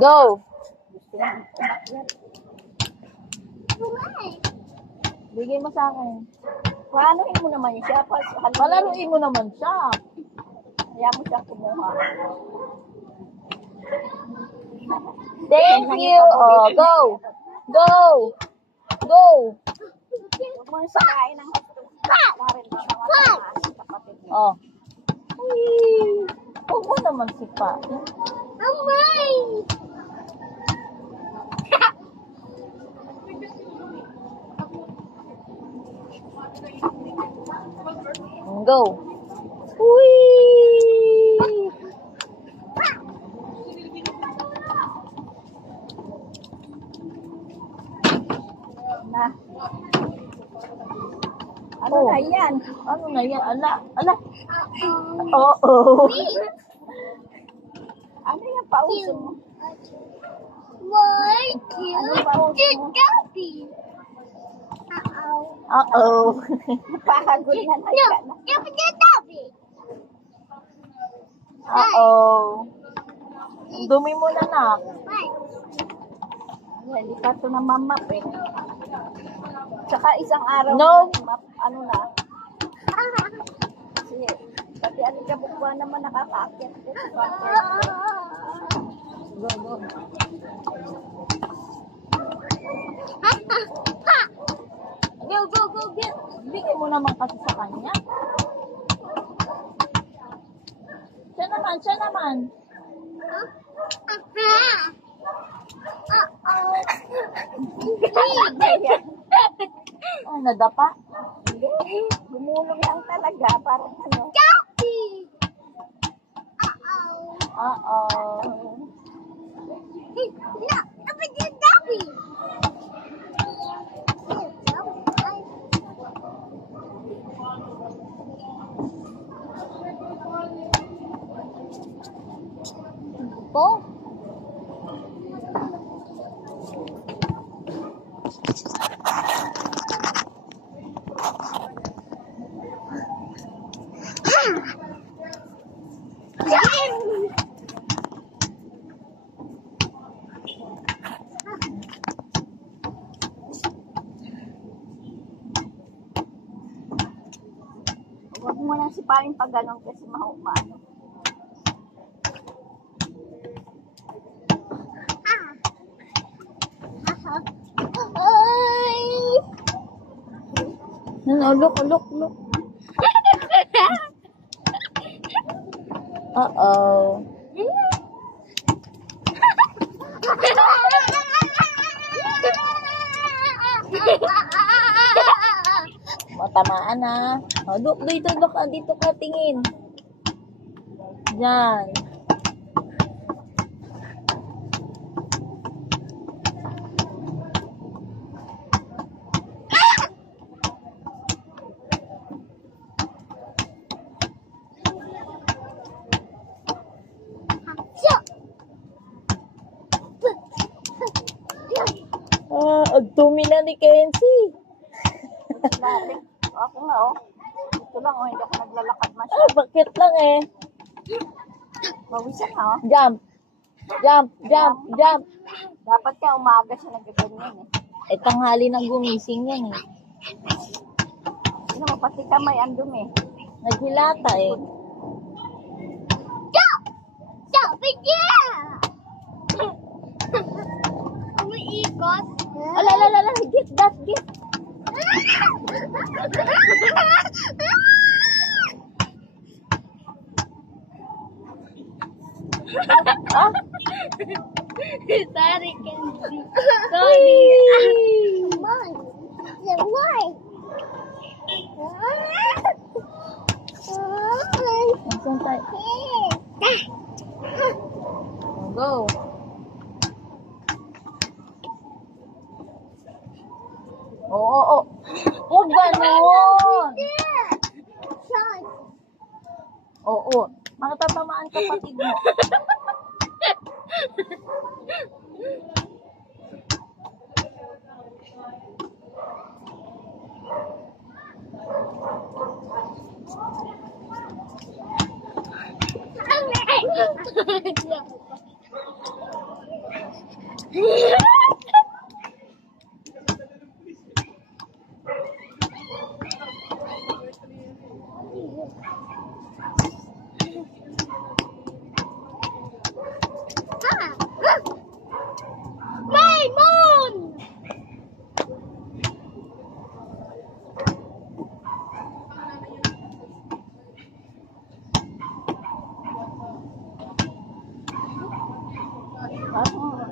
Go! Bigay mo sa akin. Paanohin mo naman siya. Palaruin mo naman siya. Kaya mo siya kumuha. Thank you! Oh, go! Go! Go! Huwag mo sa kain ng kapatid niya. Oh. Huwag mo naman sipa. Amay! Go! Whee! Na. Ano na yan? Ano na yan? Ala! Ala! Oo! Ano yung pauso mo? My Ano cute pauso mo? Dobby. Uh-oh. Uh-oh! Pahagod na No, nagka na. Dobby. Uh-oh! Ang dumi mo na, nak. Why? Hindi pa ito na mamap eh. Tsaka isang araw No. na map, ano na. Kasi, pati ano ka bukwa naman nakakaakyat ko. Go, go. Go, go, go, get! Bigay mo naman kasi sa kanya. Siya naman, siya naman. Ay, nadapa. Hindi. Gumulong lang talaga. Parang ano. Dobby. Uh-oh. Uh-oh. No, Dobby. Po? Huwag mo na sipain pag ganun kasi maano. No, look, look, look. Uh-oh. Matamaan na. Oh, look, dito, look, dito ka tingin. Diyan. Ang dumi na ni Kenzie. Dati, ako nga oh. Ito lang oh, hindi ako naglalakad Ah, masyado. bakit lang eh. Mawisan na oh. Jump. Jump, jump, jump. Dapat ka umaga siya naggaganyan eh. Eh, tanghali nang gumising yan eh. Sino mo, pati kamay andun eh. Naghilata eh. Dobby, yeah! Umiikot. Ala, ala, ala, get that, get. Ah, Sorry, Kenzie. Sorry. Come on. Yeah, why? Nasaan tayo? Go. Oo, oo. Huwag ganon. Oo. Makatatamaan kapatid mo. Raymond!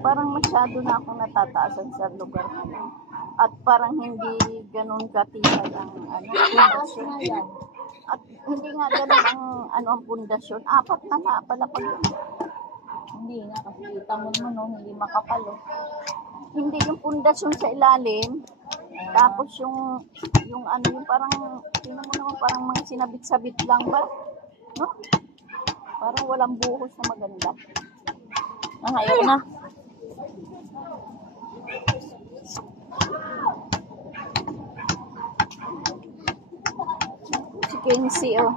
Parang masyado na akong natataasan sa lugar na yun. At parang hindi ganun katibay ang pundasyon. na yan. At hindi nga ganun ang pundasyon. 4 na nga pala pag Hindi nga, kasi tamon mo, no? Hindi makapal, oh. hindi yung pundasyon sa ilalim. Tapos yung yung parang, tingnan mo naman, parang mga sinabit-sabit lang ba? No? Parang walang buhos na maganda. Ayaw na. Si Kenzie, oh.